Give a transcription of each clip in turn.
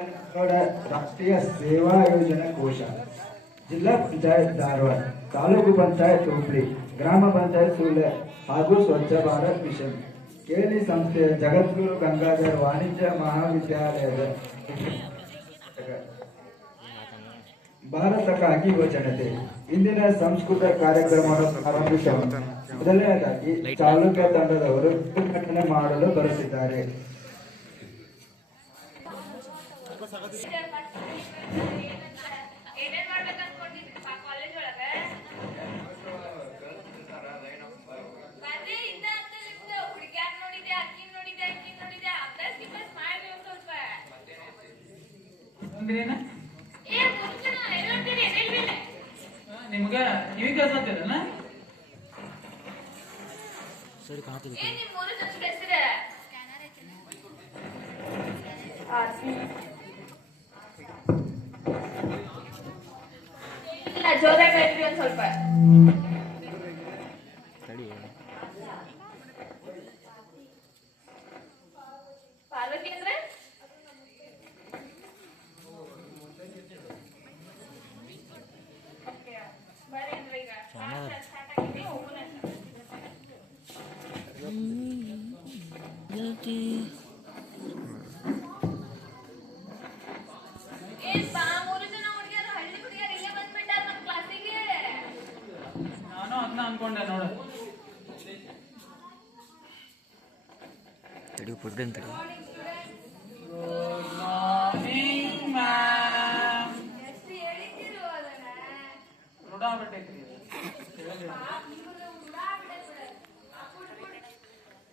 ಕನ್ನಡ ರಾಷ್ಟ್ರೀಯ ಸೇವಾ ಯೋಜನೆ ಕೋಶ, ಜಿಲ್ಲಾ ಪಂಚಾಯತ್ ಧಾರವಾಡ, ತಾಲೂಕು ಪಂಚಾಯತ್ ಹುಬ್ಳಿ, ಗ್ರಾಮ ಪಂಚಾಯತ್ ಸುಳ್ಳೆ ಹಾಗೂ ಸ್ವಚ್ಛ ಭಾರತ್ ಮಿಷನ್, ಕೇಲಿ ಸಂಸ್ಥೆಯ ಜಗದ್ಗುರು ಗಂಗಾಧರ್ ವಾಣಿಜ್ಯ ಮಹಾವಿದ್ಯಾಲಯದ ಭಾರತಕ್ಕಾಗಿ ಯೋಜನೆ ಇಂದಿನ ಸಂಸ್ಕೃತ ಕಾರ್ಯಕ್ರಮವನ್ನು ಪ್ರಾರಂಭಿಸೋಣ. ಮೊದಲನೇದಾಗಿ ಚಾಲುಕ್ಯ ತಂಡದವರು ಉದ್ಘಾಟನೆ ಮಾಡಲು ಬರುತ್ತಿದ್ದಾರೆ. ನಿಮ್ಗ ಕಿವಿ ಕೆಲಸ ಆಗ್ತದಲ್ಲ ಸರಿ ಕಾಣ್ತದೆ. ಜೋರಾಗಿ ಹೇಳ್ರಿ ಒಂದ್ ಸ್ವಲ್ಪ. ಪಾರ್ವತಿ ಅಂದ್ರೆ ಬರೀ ಅಂದ್ರೆ ಈಗ ಸ್ಟಾರ್ಟ್ ಆಗಿದೆ, ಹೋಗೋಣ ಅಂತ. ನಾನು ಅದನ್ನ ಅನ್ಕೊಂಡೆ ನೋಡ. ತಡಿ ಪುಡ್ಗನ್ ತಡಿ. Good morning ma'am. ರೂಢ ಆಗ್ಬಿಟ್ಟೈತ್ರಿ.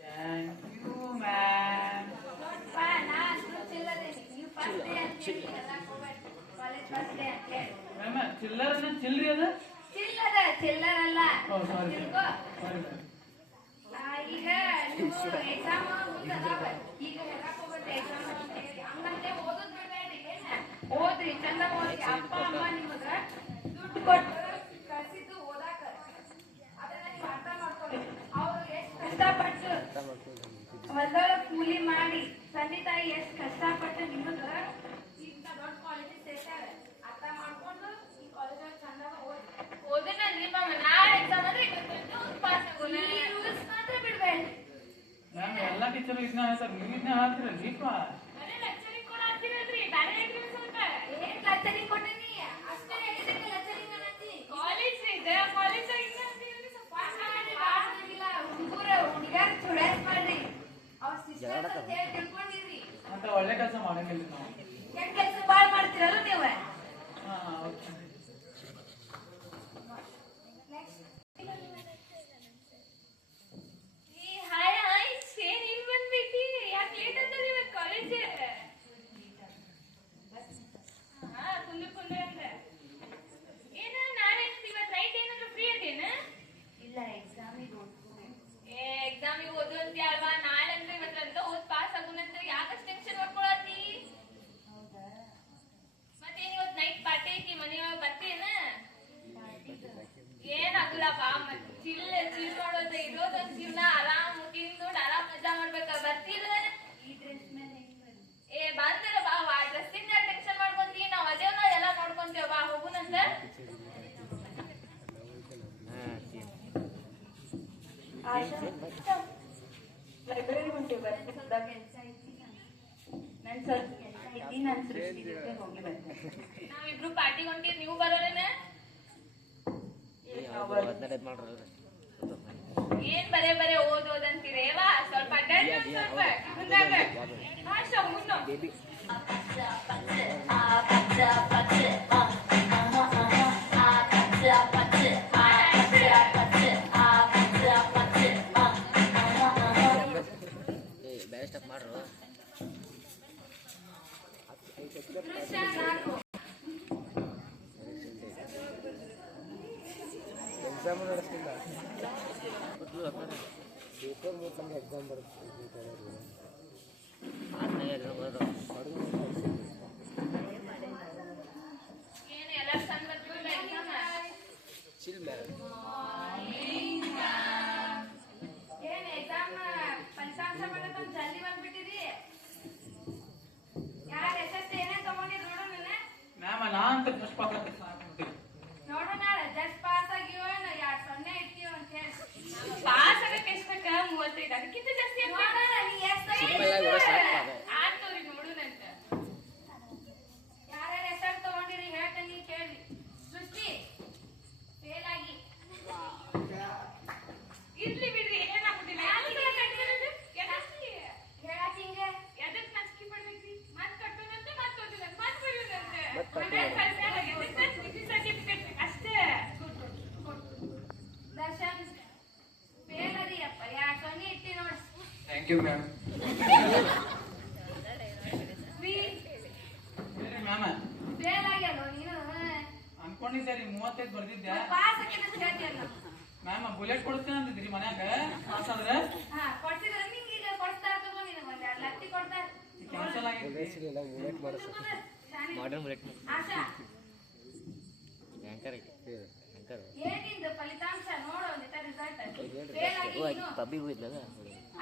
Thank you ma'am. ಮ್ಯಾಮ್ ಚಿಲ್ಲರನ್ನ ಚಿಲ್ರಿ ಅದ ಚಿಲ್ಲರಲ್ಲ. ಓ ಸಾರಿ ಸಾರಿ ಈಗ ನೀವು ಎಕ್ಸಾಮ್ ಈಗ ಹೇಳಕ್ ಹೋಗ್ಬೇಡ್ರಿ. ಎಕ್ಸಾಮ್ ಹಂಗಂತೆ ಓದೋದ್ ಬಿಡ್ಬೇಡ್ರಿ. ಓದ್ರಿ, ಚಂದ ಓದ್ರಿ. ಅಪ್ಪ ಅಮ್ಮ ನಿಮಗ ದುಡ್ಡು ಕೊಟ್ಟು ಕಳ್ಸಿದ್ದು ಓದಾಕ, ಅದನ್ನ ನೀವು ಅರ್ಥ ಮಾಡ್ಕೊಳ್ಳಿ. ಅವ್ರು ಎಷ್ಟು ಕಷ್ಟಪಟ್ಟು ಹೊಲದೊಳಗ ಕೂಲಿ ಮಾಡಿ, ತಂದೆ ತಾಯಿ ಎಷ್ಟು ಕಷ್ಟಪಟ್ಟು ನಿಮಗ ಇಂಥ ದೊಡ್ಡ ಕಾಲೇಜಿಗೆ ಸೇರ್ತಾರೆ. ಅರ್ಥ ಮಾಡ್ಕೊಂಡು ಈ ಕಾಲೇಜ್ ಚಂದಾಗ ಓದೋದ್ರಿ. ನಾಳೆ ಎಕ್ಸಾಮ್ ಅಂದ್ರೆ ಪಾಸ್ ಆಗೋಲ್ಲ. ಮಾತ್ರ ಬಿಡ್ಬೇಡಿ ಮ್ಯಾಮ್. ಎಲ್ಲ ಟೀಚರ್ ಇದನ್ನ ಹೇಳ್ತಾರೆ, ನೀವು ಇದನ್ನ ಹೇಳ್ತೀರಲ್ಲೀಪ. ಬರೀ ಲೆಕ್ಚರಿಂಗ್ ಕೂಡ ಆಗ್ತಿರಲ್ರಿ. ಬೇರೆ ಹೇಳ್ರಿ ಸ್ವಲ್ಪ. ಏನ್ ಲೆಕ್ಚರಿಂಗ್ ಕೊಟ್ಟಿನಿ ಅಷ್ಟೇ ಹೇಳಿದ್ರೆ ಲೆಕ್ಚರಿಂಗ್ ಅನ್ನತಿ. ಕಾಲೇಜ್ ಇದೆ, ಕಾಲೇಜ್ ಇಲ್ಲ ಅಂತೀರಲ್ರಿ. ಸ್ವಲ್ಪ ಪಾಸ್ ಆಗಿಲ್ಲ. ಹುಡುಗರು ಚುಡಾಯಿಸ್ ಮಾಡ್ರಿ. ಅವ್ರ ಸಿಸ್ಟರ್ ಅಂತ ಹೇಳಿ ತಿಳ್ಕೊಂಡಿರಿ. ಅಂತ ಒಳ್ಳೆ ಕೆಲಸ ಮಾಡಂಗಿಲ್ಲ ನಾವು. ಕೆಟ್ಟ ಕೆಲಸ ಭಾಳ ಮಾಡ್ತಿರಲ್ಲ ನೀವು. ಹಾ ಓಕೆ. ಎಕ್ಸಾಮಿಗೆ ಓದು ಅಂತ ಅಲ್ವಾ? ನಾಳೆ ಅಂದ್ರೆ ಇವತ್ತಂತ ಓದ್ ಪಾಸ್ ಆಗುನಂತ ಯಾಕಷ್ಟು ಟೆನ್ಷನ್ ಮಾಡ್ಕೊಳತಿ? ಮತ್ತೇನ್ ಇವತ್ ನೈಟ್ ಪಾರ್ಟಿ ಐತಿ, ಮನೆಯೊಳಗ ಬರ್ತೀನ? ಏನಾಗಲ್ಲಪ್ಪ, ಚಿಲ್ ಮಾಡೋದ ಇರೋದೊಂದ್ ಜೀವನ. ಆರಾಮ್ ತಿಂದು ಆರಾಮ್ ಮಜಾ ಮಾಡ್ಬೇಕ. ಬರ್ತಿಲ್ಲ ಬಂದ್ರ ಬಾ. ಡ್ರೆಸ್ಸಿಂದ ಟೆನ್ಷನ್ ಮಾಡ್ಕೊಂತೀವಿ ನಾವ್. ಅದೇವ್ ನಾವ್ ಎಲ್ಲ ನೋಡ್ಕೊಂತೇವ. ಬಾ ಹೋಗುನಂತ. ಲೈಬ್ರರಿ ಹೊಂಟೇವಿ. ಬರ್ತೀನಿ ನನ್ ಸ್ವಲ್ಪ ಕೆಲಸ ಐತಿ. ನಾನು ಸೃಷ್ಟಿ ಜೊತೆ ಹೋಗಿ ಬರ್ತೀನಿ. ನಾವಿಬ್ರು ಪಾರ್ಟಿಗೆ ಹೊಂಟೀವಿ, ನೀವು ಬರೋರೇನ? ಏನ್ ಬರೇ ಬರೇ ಓದಂತೀರೇವಾ? ಸ್ವಲ್ಪ ಅಡ್ಡಾಡಿ ಸ್ವಲ್ಪ ಮುಂದಾಗ ಮುನ್ನೋ. ಎಕ್ಸಾಮ್ ನಡೆಸ್ತಿಲ್ಲ. ಪೇಪರ್ ಮುಟ್ಲಂಗೆ ಎಕ್ಸಾಮ್ ಬರುತ್ತೆ. ಏನ್ ಎಲ್ಲ ಚಂದ ಬರ್ತಿಲ್ಲ ಎಕ್ಸಾಮ್? Chill ma'am. ಏನ್ ಎಕ್ಸಾಮ್ ಫಲಿತಾಂಶ ಬರೋದು ಜಲ್ದಿ ಬಂದ್ಬಿಟ್ಟಿರಿ. ಯಾರು ಎಷ್ಟೆಷ್ಟು ಏನೇ ಅಂತ ಜಸ್ಟ್ ಪಾಸ್ ಆಗ್ತದೆ. ನೋಡೋಣ ಜಸ್ಟ್ ಪಾಸ್ ಆಗಿವ 2 ಇರ್ತೀವ ಅಂತ ಹೇಳಿ ಪಾಸ್ ಆಗಕ್ಕೆ ಎಷ್ಟಕ್ಕ 35 ಅದಕ್ಕಿಂತ ಜಾಸ್ತಿ ನೋಡೋಣ ನೀ ಎಷ್ಟು ಆತೋರಿ ನೋಡುನಂತ ಯಾರ್ಯಾರ ಹೆಸರು ತಗೊಂಡಿರಿ ಹೇಳ್ತೀನಿ ಕೇಳಿ. ಸೃಷ್ಟಿ ಫೇಲ್ ಆಗಿ ಇರ್ಲಿ ಬಿಡ್ರಿ ಏನಾಗುದಿಲ್ಲ ಹೇಳಕ್ ಹಿಂಗೆ ಎದಕ್ ನಚ್ಕಿ ಪಡ್ಬೇಕ್ರಿ ಮತ್ ಕಟ್ಟೋದಂತೆ ಮತ್ ಓದಿಲ್ಲ ಮತ್ ಬರೆಯೋದಂತೆ ಅಷ್ಟೇ. ದರ್ಶನ್ ಫೇಲ್ ಅದಿಯಪ್ಪ 2 ಇಟ್ಟಿ ನೋಡ್ರಿ. Thank you ma'am. Ma'am fail ಆಗ್ಯಾನ ನೀನು ಅನ್ಕೊಂಡಿದ್ದೆ ರೀ 35 ಬರ್ದಿದ್ದೆ. ಪಾಸ್ ಆಗಿದ್ದ ಹೇಳ್ತೀಯಲ್ಲ. ಮ್ಯಾಮ್ ಬುಲೆಟ್ ಕೊಡ್ತೇನೆ ಅಂದಿದ್ರಿ ಮನ್ಯಾಗ ಪಾಸ್ ಆದ್ರೆ ಹಾ ಕೊಡ್ತಿದ್ರ ನಿಂಗೆ ಈಗ ಕೊಡ್ತಾರ ತಗೋ ನೀನು ಒಂದ್ 2 ಲತ್ತಿ ಕೊಡ್ತಾರ ಕ್ಯಾನ್ಸಲ್ ಆಗಿದೆ. ಮಾಡರ್ನ್ ಬುಲೆಟ್ ಆಶಾ ಆ್ಯಂಕರ್ ಆ್ಯಂಕರ್ ಏನಿಂದು ಫಲಿತಾಂಶ ನೋಡು ಒಂದಿಟ ರಿಸಲ್ಟ್ ಫೇಲ್ ಆಗಿ ನೀನು ಪಬ್ಬಿಗೂ ಇದ್ಲಲ್ಲ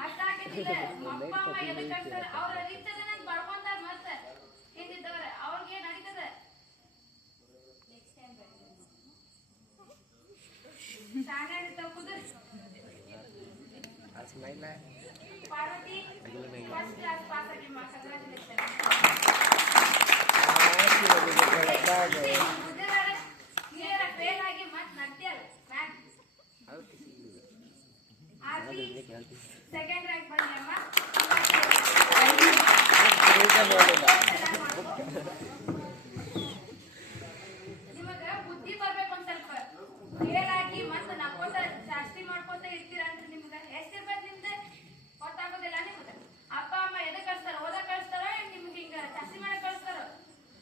ಅಷ್ಟ ಆಗಿದ್ದಿಲ್ಲ. ಅಪ್ಪ ಅಮ್ಮ ಎದಕ್ ಕಳ್ಸ್ತಾರ ಅವ್ರ ರಿಚ್ ಅದನ್ನ ಬಡ್ಕೊಂತಾರ ಮತ್ತೆ ಹಿಂದಿದ್ದವ್ರ ಅವ್ರಿಗೆ ನಡೀತದ. ಶಾನೆ ಇರ್ತಾವ ಕುದುರ್ ಪಾರ್ವತಿ ಫಸ್ಟ್ ಕ್ಲಾಸ್ ಪಾಸ್ ಆಗಿ ಮಾ ಕಂಗ್ರಾಚುಲೇಷನ್. ನೀರ ಫೇಲ್ ಆಗಿ ಮತ್ ನಡ್ತಿಯಲ್ಲ ಮ್ಯಾಮ್. ಆರ್ತಿ ಸೆಕೆಂಡ್ ರ್ಯಾಂಕ್ ಬಂದ್ಯಮ್ಮ. ನಿಮಗ ಬುದ್ಧಿ ಬರ್ಬೇಕು ಒಂದ್ ಸ್ವಲ್ಪ. ಫೇಲ್ ಆಗಿ ಮತ್ ನಕ್ಕೋತ ಜಾಸ್ತಿ ಮಾಡ್ಕೋತ ಇರ್ತೀರ ಅಂದ್ರೆ ನಿಮ್ಗ ಎಷ್ಟಿರ್ಬೇಕು ನಿಮ್ದು ಗೊತ್ತಾಗೋದಿಲ್ಲ. ನಿಮ್ಗ ಅಪ್ಪ ಅಮ್ಮ ಎದಕ್ ಕಳ್ಸ್ತಾರ ಓದಕ್ ಕಳ್ಸ್ತಾರ ನಿಮ್ಗೆ ಹಿಂಗ ಜಾಸ್ತಿ ಮಾಡಕ್ ಕಳ್ಸ್ತಾರ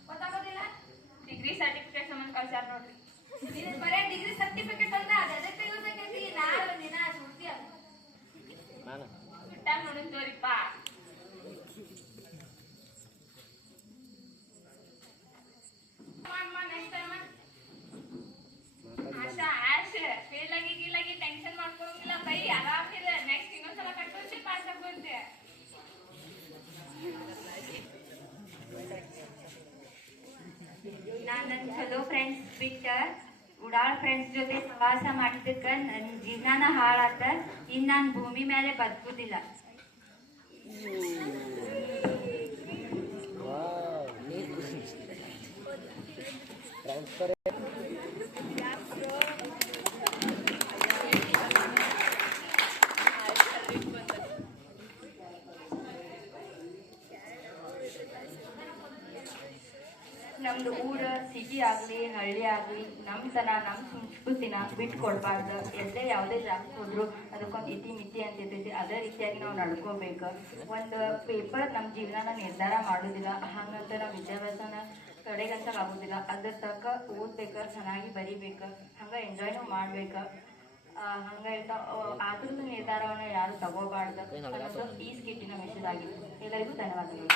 ಗೊತ್ತಾಗೋದಿಲ್ಲ. ಡಿಗ್ರಿ ಸರ್ಟಿಫಿಕೇಟ್ ಸಂಬಂಧ ಕಳ್ಸ್ಯಾರ ನೋಡ್ರಿ. ನೀನು ಬರೇ ಡಿಗ್ರಿ ಸರ್ಟಿಫಿಕೇಟ್ ಅಲ್ಲ ಅದ ಎದಕ್ಕೆ ಯೂಸ್ ಆಗೈತಿ ನಾಳೆ ದಿನ ಸುಡ್ತಿ ಅದ ನಾನು ಸುಟ್ಟ ನೋಡಿನ ತೋರಿಪ್ಪ. ಆಶಾ ಆಶ್ ಫೇಲ್ ಆಗಿ ಗೀಲಾಗಿ ಟೆನ್ಷನ್ ಮಾಡ್ಕೊಳಂಗಿಲ್ಲ ಕೈ ಆರಾಮಿದೆ. ನೆಕ್ಸ್ಟ್ ಇನ್ನೊಂದ್ಸಲ ಕಟ್ಟೋಚಿ ಪಾಸ್ ಆಗುವಂತೆ. ನಾನು ನನ್ನ ಚಲೋ ಫ್ರೆಂಡ್ಸ್ ಬಿಟ್ಟು ಉಡಾಳ್ ಫ್ರೆಂಡ್ಸ್ ಜೊತೆ ಪ್ರವಾಸ ಮಾಡಿದ್ದಕ್ಕ ನನ್ನ ಜೀವನಾನ ಹಾಳಾತ. ಇನ್ನು ನಾನು ಭೂಮಿ ಮೇಲೆ ಬದುಕುದಿಲ್ಲ. ನಮ್ದು ಊರ ಸಿಟಿ ಆಗ್ಲಿ ಹಳ್ಳಿ ಆಗ್ಲಿ ನಮ್ತನ ನಮ್ಮ ಸಂಸ್ಕೃತಿನ ಬಿಟ್ಟು ಕೊಡ್ಬಾರ್ದು. ಎಲ್ಲೇ ಯಾವುದೇ ಜಾಗಕ್ಕೆ ಹೋದ್ರು ಅದಕ್ಕೊಂದು ಇತಿ ಮಿತಿ ಅಂತ ಇರ್ತೈತಿ. ಅದೇ ರೀತಿಯಾಗಿ ನಾವು ನಡ್ಕೋಬೇಕು. ಒಂದು ಪೇಪರ್ ನಮ್ಮ ಜೀವನನ ನಿರ್ಧಾರ ಮಾಡೋದಿಲ್ಲ. ಹಂಗಂತ ನಾವು ವಿದ್ಯಾಭ್ಯಾಸನ ಕಡೆಗಂತ ಆಗೋದಿಲ್ಲ. ಅದ್ರ ತಕ್ಕ ಓದ್ಬೇಕು, ಚೆನ್ನಾಗಿ ಬರಿಬೇಕು, ಹಂಗ ಎಂಜಾಯ್ನು ಮಾಡ್ಬೇಕು. ಹಂಗ ಹೇಳ್ತಾ ಅದ್ರದ್ದು ನಿರ್ಧಾರವನ್ನ ಯಾರು ತಗೋಬಾರ್ದು ಅನ್ನೋದು ಈ ಸ್ಕಿಟ್ಟಿನ ವಿಷಯದಾಗಿತ್ತು. ಎಲ್ಲರಿಗೂ ಧನ್ಯವಾದಗಳು.